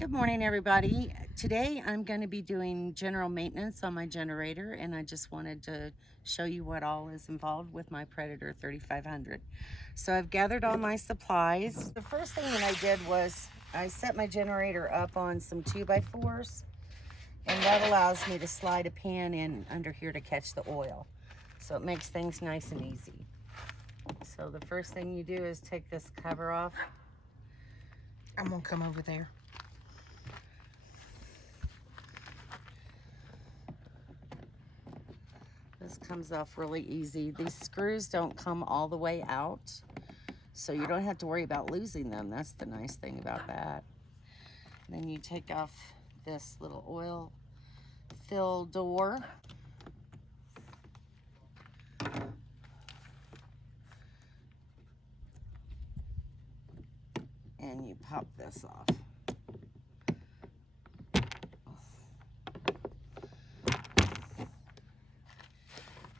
Good morning, everybody. Today I'm going to be doing general maintenance on my generator, and I just wanted to show you what all is involved with my Predator 3500. So I've gathered all my supplies. The first thing that I did was I set my generator up on some 2x4s, and that allows me to slide a pan in under here to catch the oil. So it makes things nice and easy. So the first thing you do is take this cover off. I'm gonna come over there. This comes off really easy. These screws don't come all the way out, so you don't have to worry about losing them. That's the nice thing about that. Then you take off this little oil fill door. And you pop this off.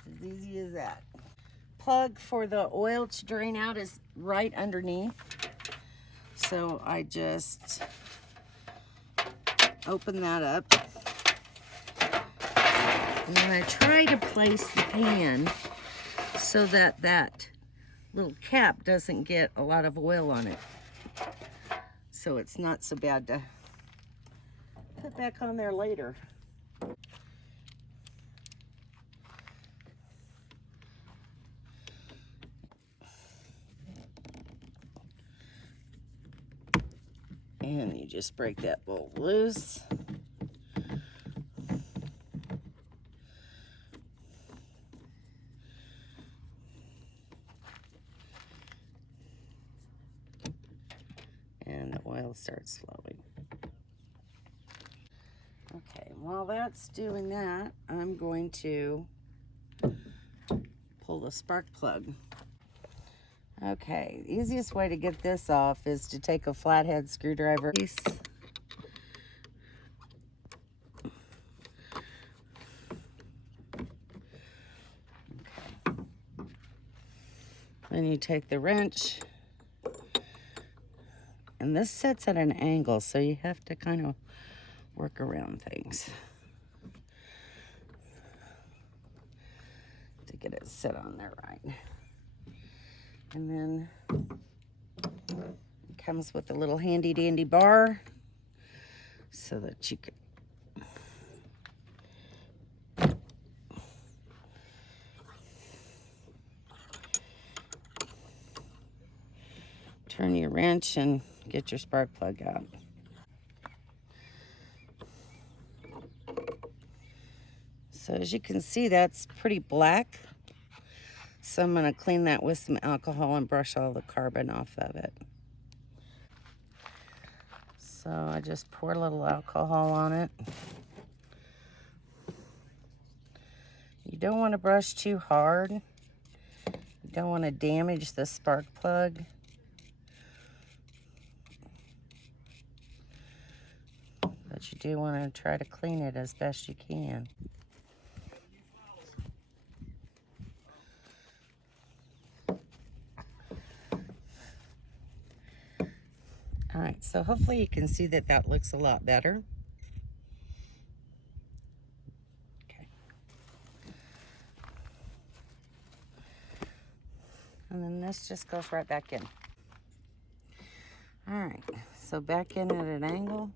It's as easy as that. Plug for the oil to drain out is right underneath. So I just open that up. And then I try to place the pan so that that little cap doesn't get a lot of oil on it. So it's not so bad to put back on there later. And you just break that bolt loose. And the oil starts flowing. Okay, while that's doing that, I'm going to pull the spark plug. Okay, the easiest way to get this off is to take a flathead screwdriver piece. Okay. Then you take the wrench, and this sits at an angle, so you have to kind of work around things to get it set on there right. And then it comes with a little handy dandy bar so that you can turn your wrench and get your spark plug out. So as you can see, that's pretty black. So I'm going to clean that with some alcohol and brush all the carbon off of it. So I just pour a little alcohol on it. You don't want to brush too hard. You don't want to damage the spark plug. But you do want to try to clean it as best you can. All right, so hopefully you can see that that looks a lot better. Okay. And then this just goes right back in. All right, so back in at an angle.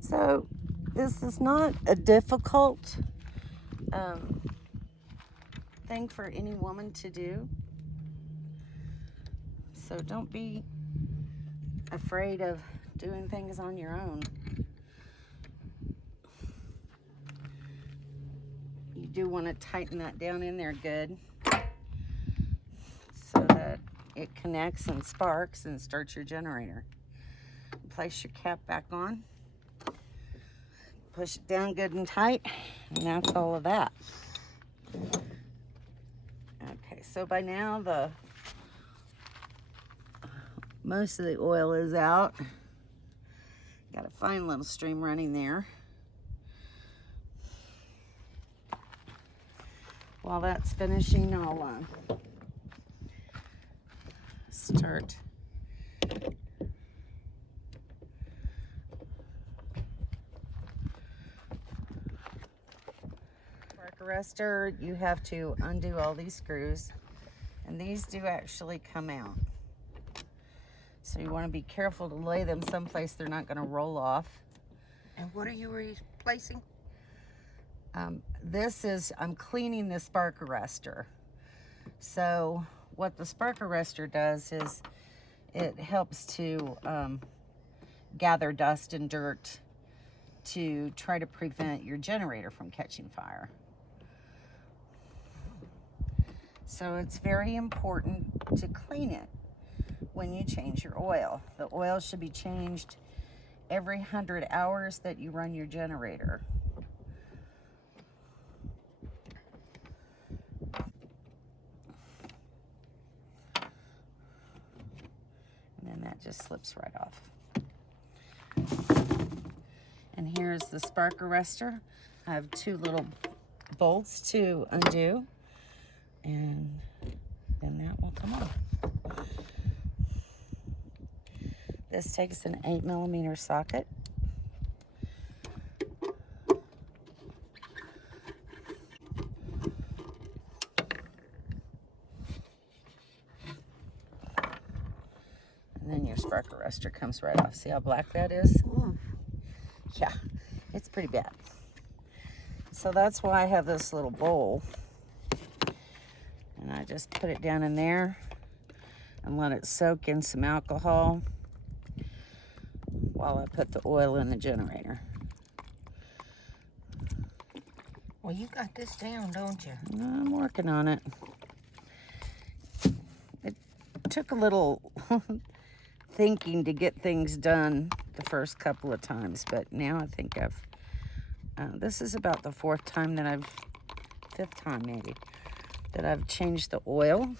So this is not a difficult thing for any woman to do. So don't be afraid of doing things on your own. You do want to tighten that down in there good so that it connects and sparks and starts your generator. Place your cap back on. Push it down good and tight, and that's all of that. Okay, so by now most of the oil is out. Got a fine little stream running there. While that's finishing, I'll start arrestor, you have to undo all these screws, and these do actually come out. So you want to be careful to lay them someplace they're not going to roll off. And what are you replacing? I'm cleaning the spark arrestor. So what the spark arrestor does is it helps to gather dust and dirt to try to prevent your generator from catching fire. So it's very important to clean it when you change your oil. The oil should be changed every 100 hours that you run your generator. And then that just slips right off. And here's the spark arrestor. I have two little bolts to undo, and then that will come off. This takes an 8mm socket. And then your spark arrestor comes right off. See how black that is? Ooh. Yeah, it's pretty bad. So that's why I have this little bowl. And I just put it down in there and let it soak in some alcohol while I put the oil in the generator. Well, you got this down, don't you? I'm working on it. It took a little thinking to get things done the first couple of times, but now I think this is about the fifth time maybe, that I've changed the oil.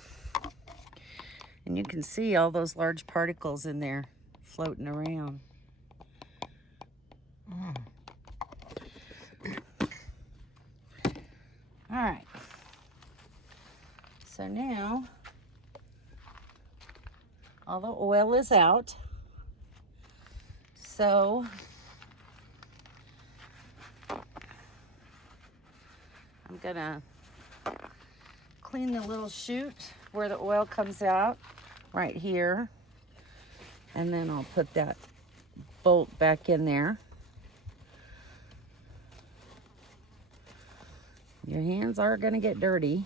And you can see all those large particles in there floating around. All right. So now all the oil is out. So I'm gonna clean the little chute where the oil comes out right here. And then I'll put that bolt back in there. Your hands are gonna get dirty.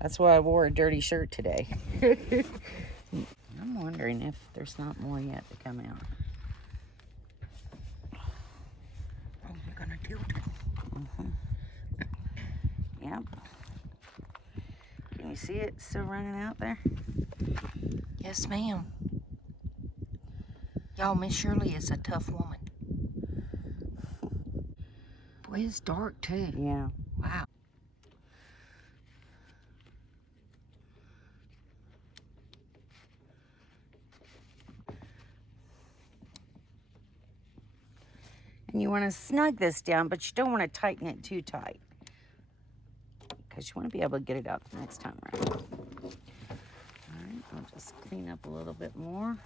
That's why I wore a dirty shirt today. I'm wondering if there's not more yet to come out. Oh, you're gonna tilt it. Yep. Can you see it still running out there? Yes, ma'am. Y'all, Miss Shirley is a tough woman. Boy, it's dark too. Yeah. Wow. And you want to snug this down, but you don't want to tighten it too tight, because you want to be able to get it out the next time around. All right, I'll just clean up a little bit more.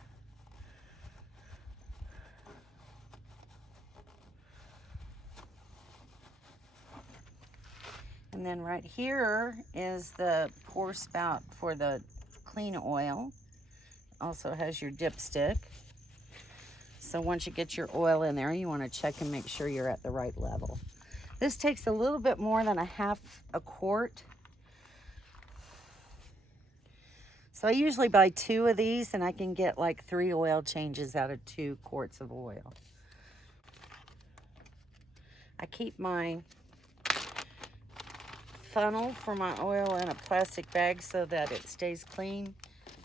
And then right here is the pour spout for the clean oil. Also has your dipstick. So once you get your oil in there, you want to check and make sure you're at the right level. This takes a little bit more than a quart. So I usually buy 2 of these, and I can get like 3 oil changes out of 2 quarts of oil. I keep my funnel for my oil in a plastic bag so that it stays clean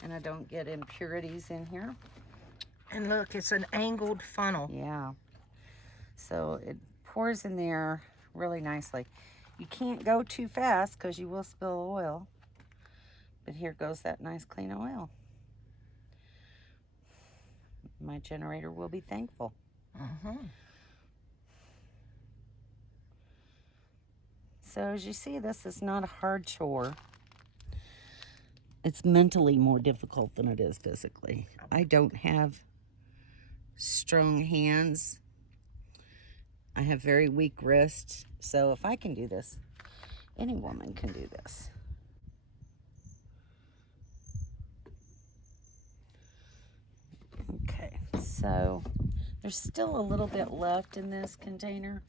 and I don't get impurities in here. And look, it's an angled funnel. Yeah. So it pours in there really nicely. You can't go too fast because you will spill oil. But here goes that nice clean oil. My generator will be thankful. So as you see, this is not a hard chore. It's mentally more difficult than it is physically. I don't have strong hands, I have very weak wrists, so if I can do this, any woman can do this. Okay, so there's still a little bit left in this container,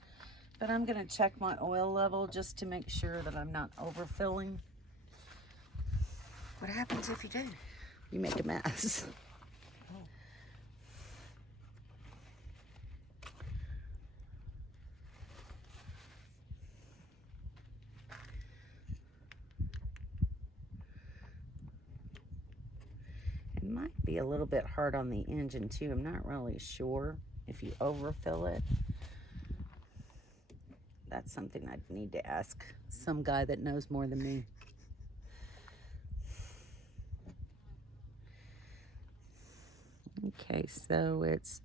but I'm gonna check my oil level just to make sure that I'm not overfilling. What happens if you do? You make a mess. It might be a little bit hard on the engine too. I'm not really sure if you overfill it. That's something I'd need to ask some guy that knows more than me. Okay, so it's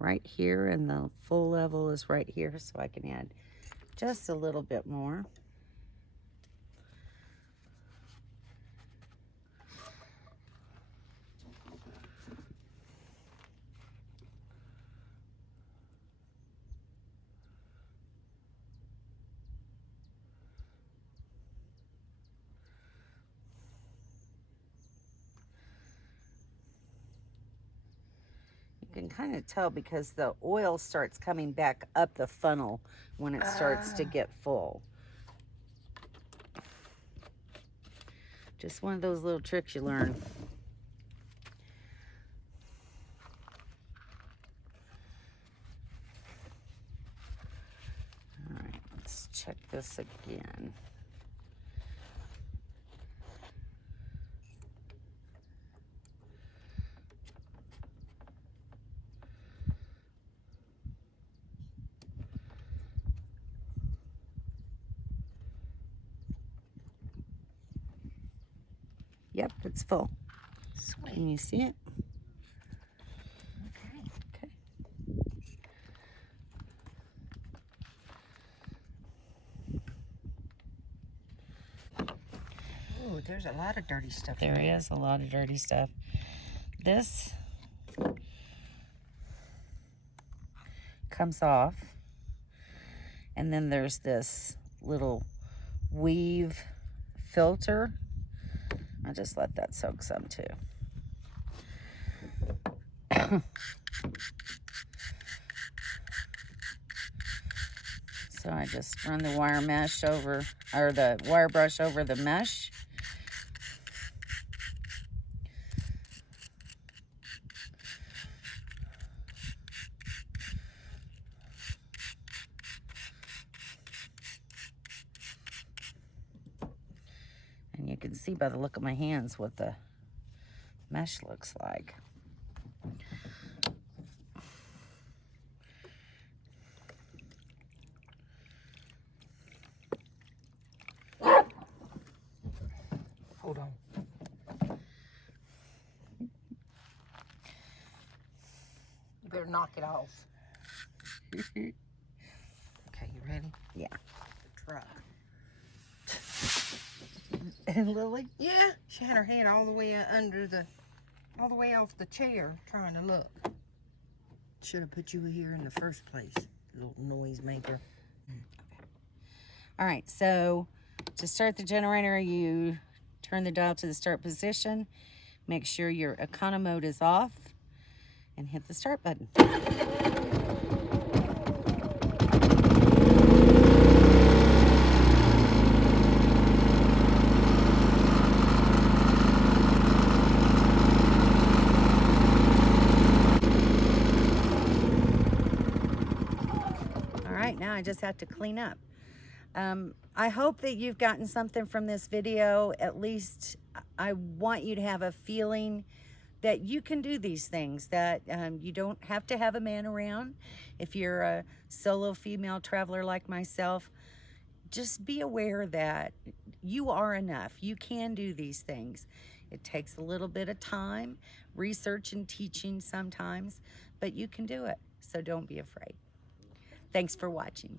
right here and the full level is right here, so I can add just a little bit more. You can kind of tell because the oil starts coming back up the funnel when it starts to get full. Just one of those little tricks you learn. All right, let's check this again. Yep, it's full. Sweet. Can you see it? Okay. Okay. Oh, there's a lot of dirty stuff. There is a lot of dirty stuff. This comes off, and then there's this little weave filter. I'll just let that soak some too. So I just run the wire mesh over, or the wire brush over the mesh. And you can see by the look of my hands what the mesh looks like. Hold on. You better knock it off. Okay, you ready? Yeah. Try. And Lily? Yeah, she had her hand all the way all the way off the chair trying to look. Should have put you here in the first place, little noise maker. All right, so to start the generator, you turn the dial to the start position, make sure your econo mode is off, and hit the start button. All right, now I just have to clean up. I hope that you've gotten something from this video. At least I want you to have a feeling that you can do these things, that you don't have to have a man around. If you're a solo female traveler like myself, just be aware that you are enough. You can do these things. It takes a little bit of time, research and teaching sometimes, but you can do it. So don't be afraid. Thanks for watching.